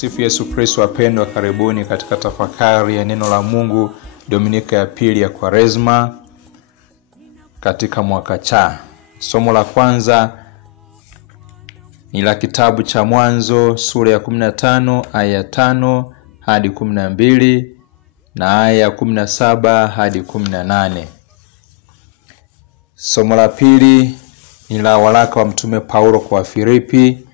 Tumsifu Yesu Kristo. Wapendwa, karibuni katika tafakari ya neno la Mungu Dominika ya pili ya Kwaresma katika mwaka cha. Somo la kwanza ni la kitabu cha Mwanzo sura ya 15 aya 5 hadi 12 na aya 17 hadi 18. Somo la pili ni la waraka wa mtume Paulo kwa Filipi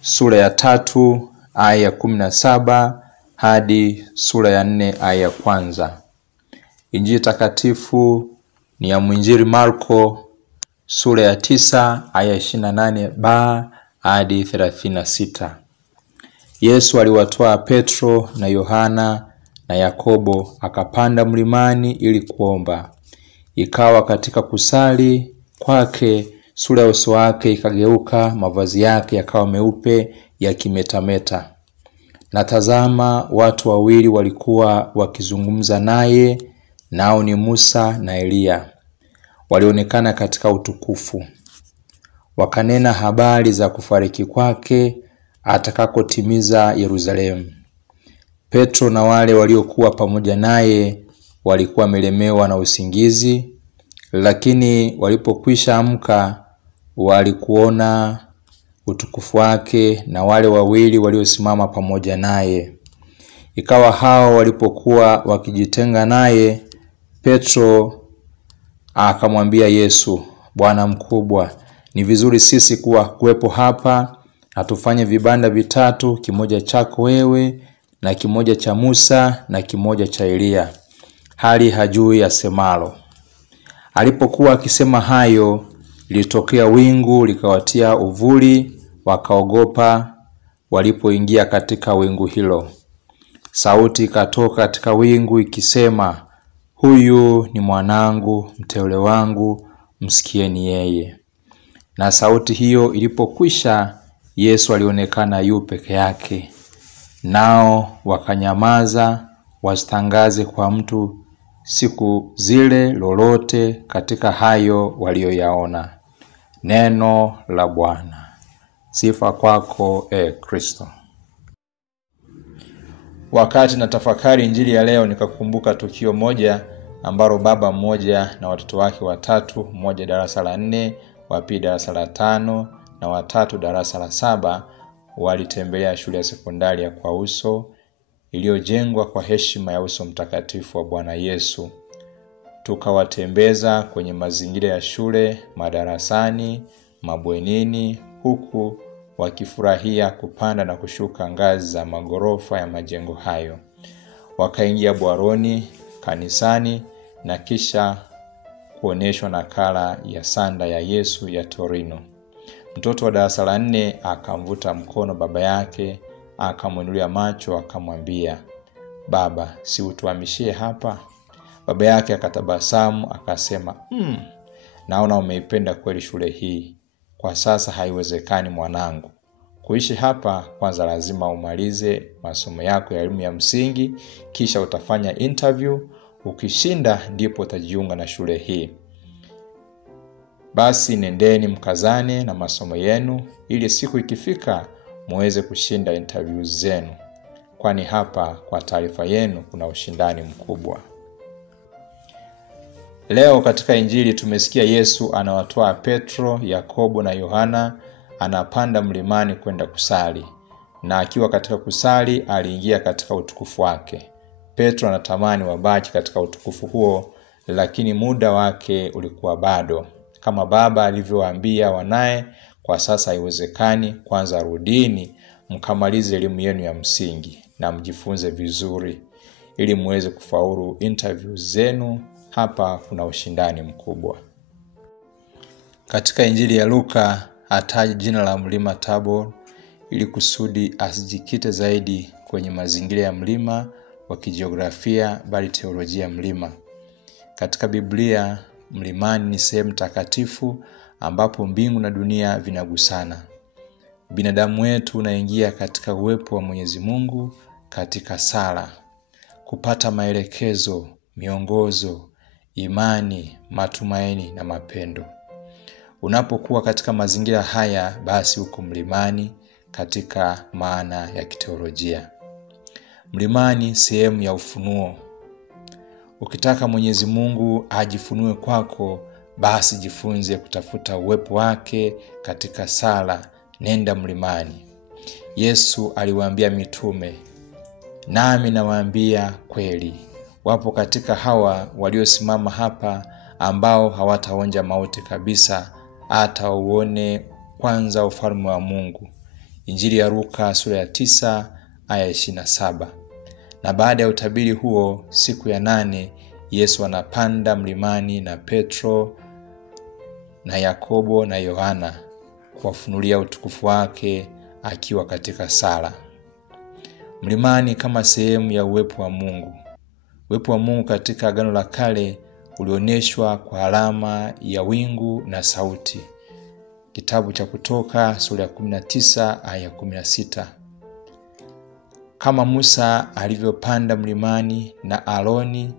sura ya 3 aya 17 hadi sura ya 4 aya kwanza. Injili takatifu ni ya mwinjili Marko sura ya 9 aya 28b hadi 36. Yesu aliwatoa Petro na Yohana na Yakobo akapanda mlimani ili kuomba. Ikawa katika kusali kwake sura ya uso wake ikageuka, mavazi yake yakawa meupe yakimetameta. Na tazama, watu wawili walikuwa wakizungumza naye, nao ni Musa na Elia. Walionekana katika utukufu. Wakanena habari za kufariki kwake atakakotimiza Yerusalemu. Petro na wale waliokuwa pamoja naye walikuwa wamelemewa na usingizi, lakini walipokwisha amka walikuona utukufu wake na wale wawili waliosimama pamoja naye. Ikawa hao walipokuwa wakijitenga naye, Petro akamwambia Yesu, Bwana mkubwa, ni vizuri sisi kuwepo hapa, na tufanye vibanda vitatu, kimoja chako wewe na kimoja cha Musa na kimoja cha Elia. Hali hajui asemalo. Alipokuwa akisema hayo, litokea wingu likawatia uvuli, wakaogopa walipoingia katika wingu hilo. Sauti ikatoka katika wingu ikisema, huyu ni mwanangu mteule wangu, msikieni yeye. Na sauti hiyo ilipokwisha, Yesu alionekana yu peke yake. Nao wakanyamaza wasitangaze kwa mtu siku zile lolote katika hayo walioyaona. Neno la Bwana. Sifa kwako, Kristo. Wakati na tafakari injili ya leo, nikakumbuka tukio moja ambalo baba mmoja na watoto wake watatu, mmoja darasa la 4, wa pili darasa la 5 na watatu darasa la 7, walitembelea shule ya sekondari ya Kwauso iliyojengwa kwa heshima ya uso mtakatifu wa Bwana Yesu. Tukawatembeza kwenye mazingira ya shule, madarasani, mabwenini, huku wakifurahia kupanda na kushuka ngazi za magorofa ya majengo hayo. Wakaingia bwaroni, kanisani, na kisha kuoneshwa nakala ya sanda ya Yesu ya Torino. Mtoto wa darasa la 4 akamvuta mkono baba yake, akamwinulia macho, akamwambia, baba, si utuhamishie hapa? Baba yake akatabasamu akasema, naona umeipenda kweli shule hii. Kwa sasa haiwezekani mwanangu. Kuishi hapa kwanza lazima umalize masomo yako ya elimu ya msingi, kisha utafanya interview, ukishinda ndipo utajiunga na shule hii. Basi nendeni mkazane na masomo yenu ili siku ikifika muweze kushinda interview zenu. Kwani hapa kwa taarifa yenu kuna ushindani mkubwa. Leo katika injili tumesikia Yesu anawatoa Petro, Yakobo na Yohana, anapanda mlimani kwenda kusali. Na akiwa katika kusali aliingia katika utukufu wake. Petro anatamani wabaki katika utukufu huo, lakini muda wake ulikuwa bado. Kama baba alivyowaambia wanae, kwa sasa haiwezekani, kwanza rudini mkamalize elimu yenu ya msingi na mjifunze vizuri ili muweze kufaulu interview zenu. Hapa kuna ushindani mkubwa. Katika injili ya Luka hataji jina la mlima Tabor ili kusudi asijikite zaidi kwenye mazingira ya mlima wa kijiografia, bali teolojia ya mlima. Katika Biblia, mlimani ni sehemu takatifu ambapo mbingu na dunia vinagusana. Binadamu wetu unaingia katika uwepo wa Mwenyezi Mungu katika sala, kupata maelekezo, miongozo, imani, matumaini na mapendo. Unapokuwa katika mazingira haya, basi uko mlimani katika maana ya kiteolojia. Mlimani sehemu ya ufunuo. Ukitaka Mwenyezi Mungu ajifunue kwako, basi jifunze kutafuta uwepo wake katika sala. Nenda mlimani. Yesu aliwaambia mitume, nami nawaambia kweli, wapo katika hawa waliosimama hapa ambao hawataonja mauti kabisa hata uone kwanza ufalme wa Mungu. Injili ya Luka sura ya 9 aya 27. Na baada ya utabiri huo, siku ya 8 Yesu anapanda mlimani na Petro na Yakobo na Yohana kuwafunulia utukufu wake akiwa katika sala. Mlimani kama sehemu ya uwepo wa Mungu. Uwepo wa Mungu katika Agano la Kale ulioneshwa kwa alama ya wingu na sauti. Kitabu cha Kutoka sura ya 19 aya 16. Kama Musa alivyopanda mlimani na Aroni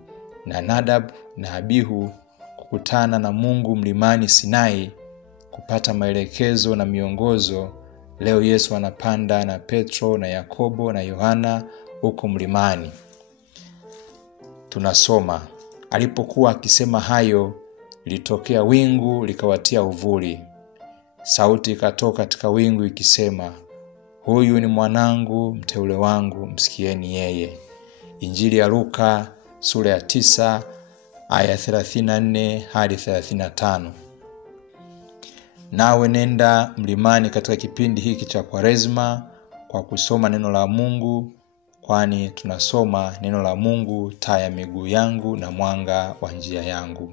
na Nadab na Abihu kukutana na Mungu mlimani Sinai kupata maelekezo na miongozo, leo Yesu anapanda na Petro na Yakobo na Yohana huko mlimani. Tunasoma, alipokuwa akisema hayo, litokea wingu likawatia uvuli. Sauti ikatoka katika wingu ikisema, huyu ni mwanangu mteule wangu, msikieni yeye. Injili ya Luka sura ya 9 aya 34 hadi 35. Nawe nenda mlimani katika kipindi hiki cha Kwaresma kwa kusoma neno la Mungu, kwani tunasoma neno la Mungu taa ya miguu yangu na mwanga wa njia yangu.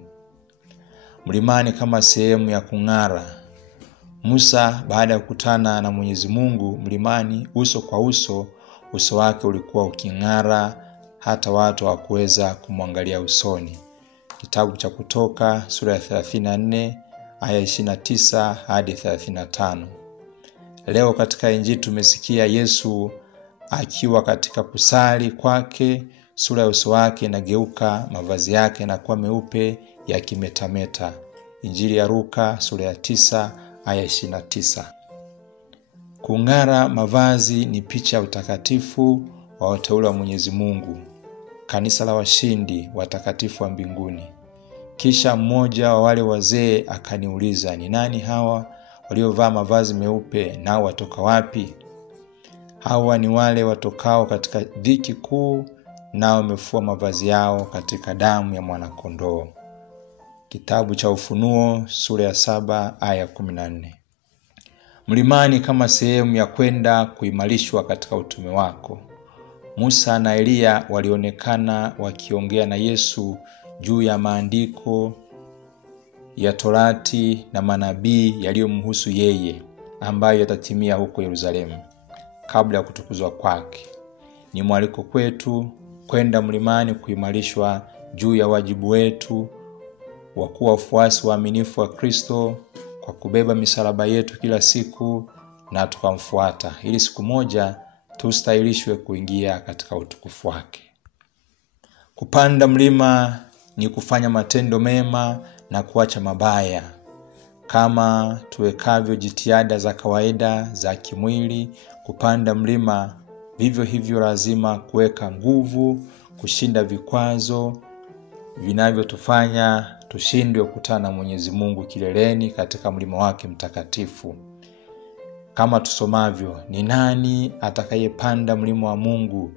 Mlimani kama sehemu ya kung'ara. Musa baada ya kukutana na Mwenyezi Mungu mlimani uso kwa uso, uso wake ulikuwa uking'ara hata watu hawakuweza kumwangalia usoni. Kitabu cha Kutoka sura ya 34 aya 29 hadi 35. Leo katika Injili tumesikia Yesu akiwa katika kusali kwake, sura ya uso wake inageuka, mavazi yake yanakuwa meupe yakimetameta. Injili ya Luka sura ya 9 aya 29. Kung'ara mavazi ni picha ya utakatifu wa wateule wa Mwenyezi Mungu, kanisa la washindi watakatifu wa mbinguni. Kisha mmoja wa wale wazee akaniuliza, ni nani hawa waliovaa mavazi meupe, nao watoka wapi? Hawa ni wale watokao katika dhiki kuu, nao wamefua mavazi yao katika damu ya mwana-kondoo. Kitabu cha Ufunuo sura ya 7 aya 14. Mlimani kama sehemu ya kwenda kuimarishwa katika utume wako. Musa na Elia walionekana wakiongea na Yesu juu ya maandiko ya Torati na manabii yaliyomhusu yeye, ambayo yatatimia huko Yerusalemu kabla ya kutukuzwa kwake. Ni mwaliko kwetu kwenda mlimani kuimarishwa juu ya wajibu wetu wa kuwa wafuasi waaminifu wa Kristo kwa kubeba misalaba yetu kila siku na tukamfuata, ili siku moja tustahilishwe kuingia katika utukufu wake. Kupanda mlima ni kufanya matendo mema na kuacha mabaya. Kama tuwekavyo jitihada za kawaida za kimwili kupanda mlima, vivyo hivyo lazima kuweka nguvu kushinda vikwazo vinavyotufanya tushindwe kukutana na Mwenyezi Mungu kileleni katika mlima wake mtakatifu. Kama tusomavyo, ni nani atakayepanda mlima wa Mungu?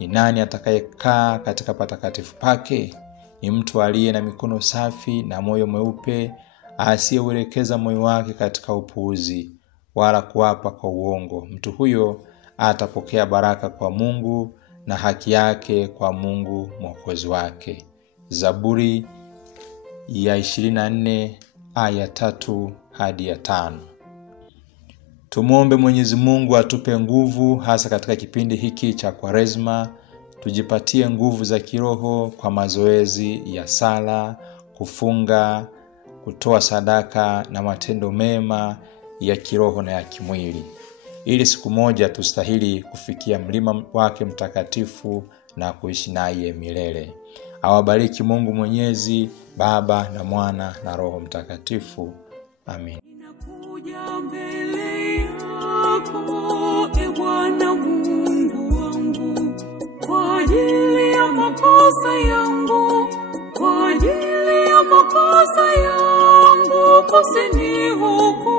Ni nani atakayekaa katika patakatifu pake? Ni mtu aliye na mikono safi na moyo mweupe, asiyeuelekeza moyo wake katika upuuzi wala kuapa kwa uongo. Mtu huyo atapokea baraka kwa Mungu na haki yake kwa Mungu Mwokozi wake. Zaburi ya 24 aya 3 hadi ya 5. Tumuombe Mwenyezi Mungu atupe nguvu hasa katika kipindi hiki cha Kwaresma. Tujipatie nguvu za kiroho kwa mazoezi ya sala, kufunga, kutoa sadaka na matendo mema ya kiroho na ya kimwili, ili siku moja tustahili kufikia mlima wake mtakatifu na kuishi naye milele. Awabariki Mungu Mwenyezi, Baba na Mwana na Roho Mtakatifu. Amen. Bwana Mungu wangu, kwa ajili ya makosa yangu, kwa ajili ya makosa yangu, usinihukumu.